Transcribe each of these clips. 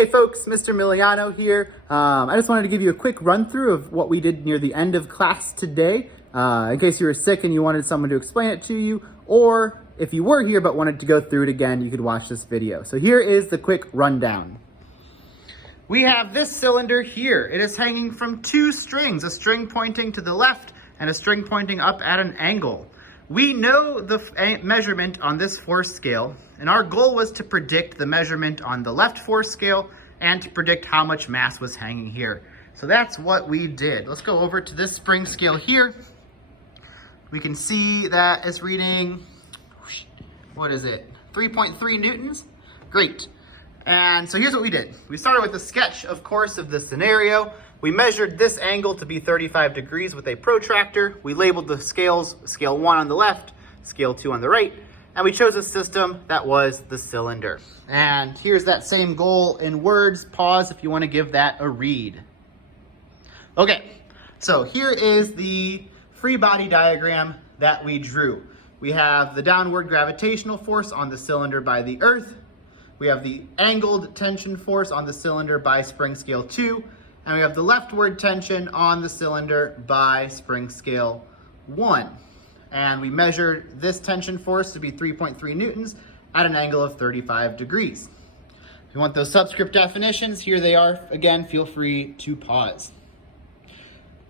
Hey folks, Mr. Miliano here. I just wanted to give you a quick run through of what we did near the end of class today. In case you were sick and you wanted someone to explain it to you, or if you were here but wanted to go through it again, you could watch this video. So here is the quick rundown. We have this cylinder here. It is hanging from two strings, a string pointing to the left and a string pointing up at an angle. We know the measurement on this force scale, and our goal was to predict the measurement on the left force scale and to predict how much mass was hanging here. So that's what we did. Let's go over to this spring scale here. We can see that it's reading, what is it, 3.3 newtons? Great. And so here's what we did. We started with a sketch, of course, of the scenario. We measured this angle to be 35 degrees with a protractor. We labeled the scales, scale 1 on the left, scale 2 on the right, and we chose a system that was the cylinder. And here's that same goal in words. Pause if you want to give that a read. Okay, so here is the free body diagram that we drew. We have the downward gravitational force on the cylinder by the Earth. We have the angled tension force on the cylinder by spring scale 2. And we have the leftward tension on the cylinder by spring scale 1. And we measured this tension force to be 3.3 newtons at an angle of 35 degrees. If you want those subscript definitions, here they are. Again, feel free to pause.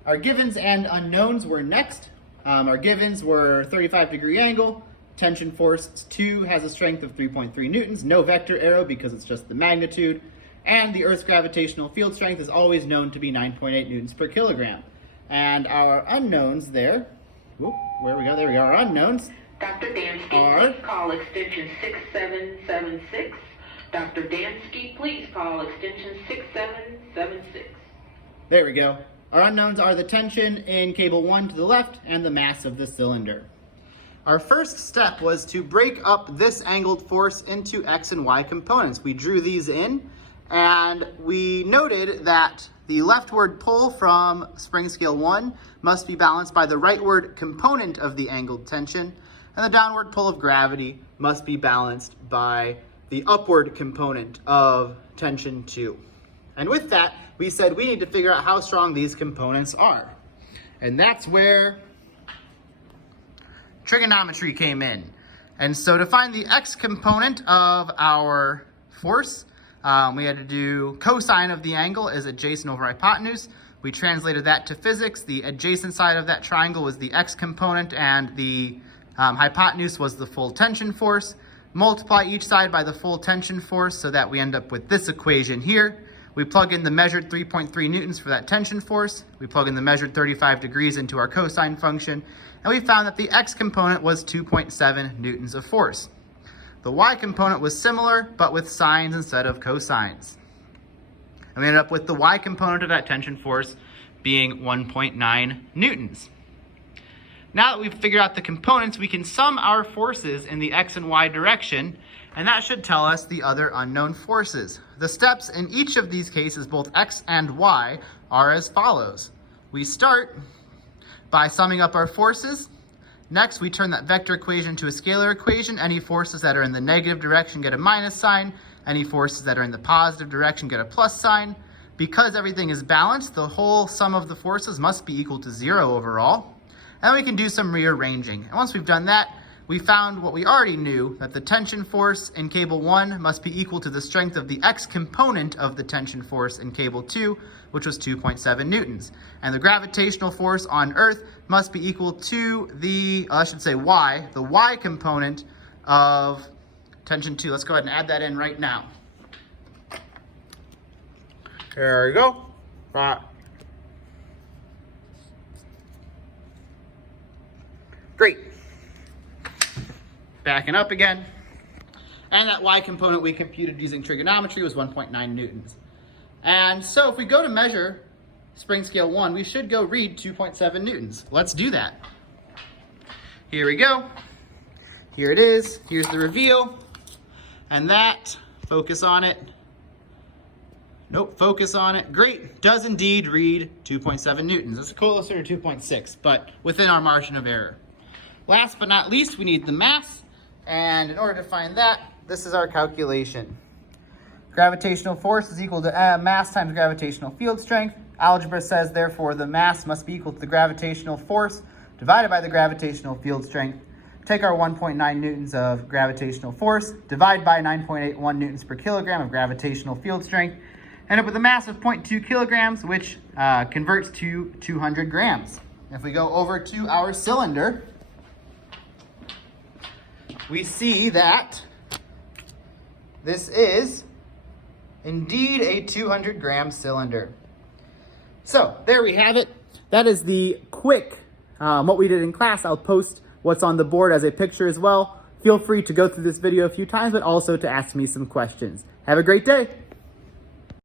Our givens and unknowns were next. Our givens were 35 degree angle, tension force 2 has a strength of 3.3 newtons, no vector arrow because it's just the magnitude. And the Earth's gravitational field strength is always known to be 9.8 newtons per kilogram. And our unknowns there, where we go, there we go, our unknowns Dr. Dansky, are, please call extension 6776. Dr. Dansky, please call extension 6776. there we go. Our unknowns are the tension in cable 1 to the left and the mass of the cylinder. Our first step was to break up this angled force into X and Y components. We drew these in. And we noted that the leftward pull from spring scale 1 must be balanced by the rightward component of the angled tension, and the downward pull of gravity must be balanced by the upward component of tension 2. And with that, we said we need to figure out how strong these components are. And that's where trigonometry came in. And so to find the X component of our force, we had to do cosine of the angle is adjacent over hypotenuse. We translated that to physics. The adjacent side of that triangle was the X component and the hypotenuse was the full tension force. Multiply each side by the full tension force so that we end up with this equation here. We plug in the measured 3.3 newtons for that tension force. We plug in the measured 35 degrees into our cosine function. And we found that the X component was 2.7 newtons of force. The Y component was similar, but with sines instead of cosines. And we ended up with the Y component of that tension force being 1.9 newtons. Now that we've figured out the components, we can sum our forces in the X and Y direction, and that should tell us the other unknown forces. The steps in each of these cases, both X and Y, are as follows. We start by summing up our forces. Next, we turn that vector equation to a scalar equation. Any forces that are in the negative direction get a minus sign. Any forces that are in the positive direction get a plus sign. Because everything is balanced, the whole sum of the forces must be equal to 0 overall. And we can do some rearranging. And once we've done that, we found what we already knew, that the tension force in cable 1 must be equal to the strength of the X component of the tension force in cable 2, which was 2.7 newtons. And the gravitational force on Earth must be equal to the, Y, the Y component of tension 2. Let's go ahead and add that in right now. There we go. Great. Backing up again. And that Y component we computed using trigonometry was 1.9 newtons. And so if we go to measure spring scale 1, we should go read 2.7 newtons. Let's do that. Here we go. Here it is. Here's the reveal. And that, focus on it. Nope, focus on it. Great, does indeed read 2.7 newtons. That's closer to 2.6, but within our margin of error. Last but not least, we need the mass. And in order to find that, this is our calculation. Gravitational force is equal to mass times gravitational field strength. Algebra says, therefore, the mass must be equal to the gravitational force divided by the gravitational field strength. Take our 1.9 newtons of gravitational force, divide by 9.81 newtons per kilogram of gravitational field strength, end up with a mass of 0.2 kilograms, which converts to 200 grams. If we go over to our cylinder, we see that this is indeed a 200 gram cylinder. So there we have it. That is the quick, what we did in class. I'll post what's on the board as a picture as well. Feel free to go through this video a few times, but also to ask me some questions. Have a great day.